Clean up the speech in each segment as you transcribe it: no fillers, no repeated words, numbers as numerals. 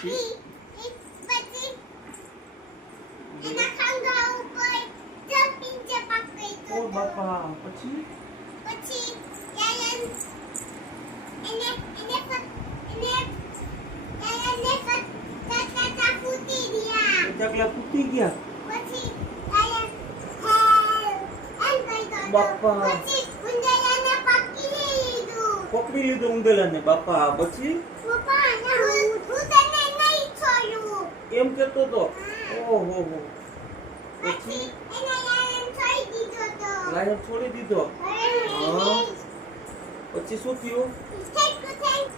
પછી એના ખાંગા ઉપર જંપિંગ જપાક કર્યો. ઓ બાપા પછી પછી યાયન એને ફૂટી ગયા. ચકલા ફૂટી ગયા. પછી યાયન એમ કહી બાપા. પછી ઉંદરાને પકડી લીધું. પકડી લીધું ઉંદેલાને બાપા. પછી પપ્પા હું તને નહીં છોડું. એમ કહેતો તો. ઓહો હો. પછી એને યાયન છોડી દીધો તો. લાયન છોડી દીધો. હા. પછી શું થયું?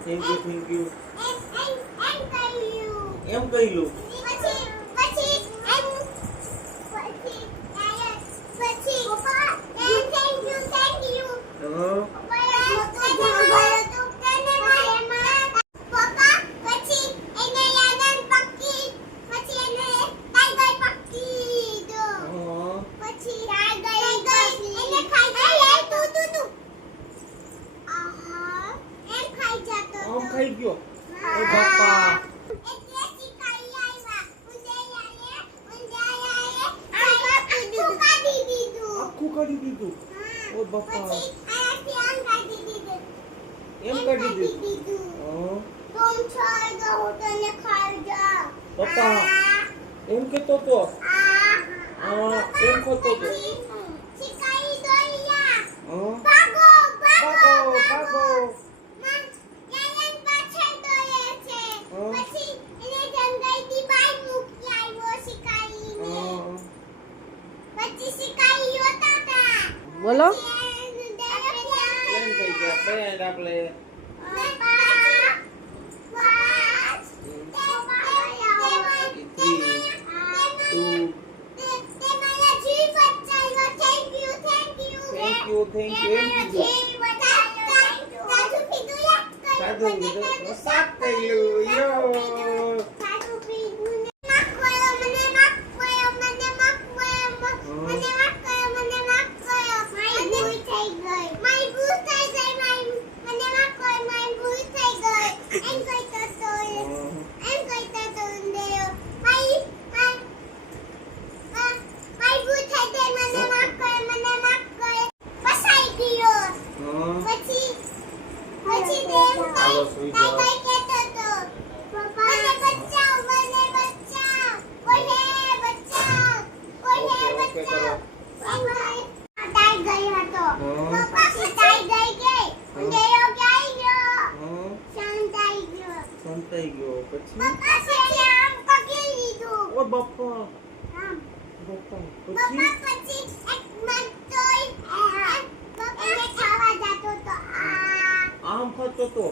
થેન્ક યુ એમ કહેલું. હા. હા. આમ ખાઈ ગયો. ઓ બાપા. આખું કાઢી દીધું. ઓ બાપા. એમ કાઢી દીધું. હા. પપ્પા એમ કહેતો તો. હા એમ કહેતો તો. હા. ભાગો ભાગો. બોલો. એમ થઈ ગયા. પેન આપણે. થેન્ક યુ એમ કીધું. સાદું કીધું. સાત થયું. યો. હાલો સુઈ જાઓ. સંતાઈ ગયો. પછી ઓ બાપા. બાપા. પછી આમ ખાતો તો.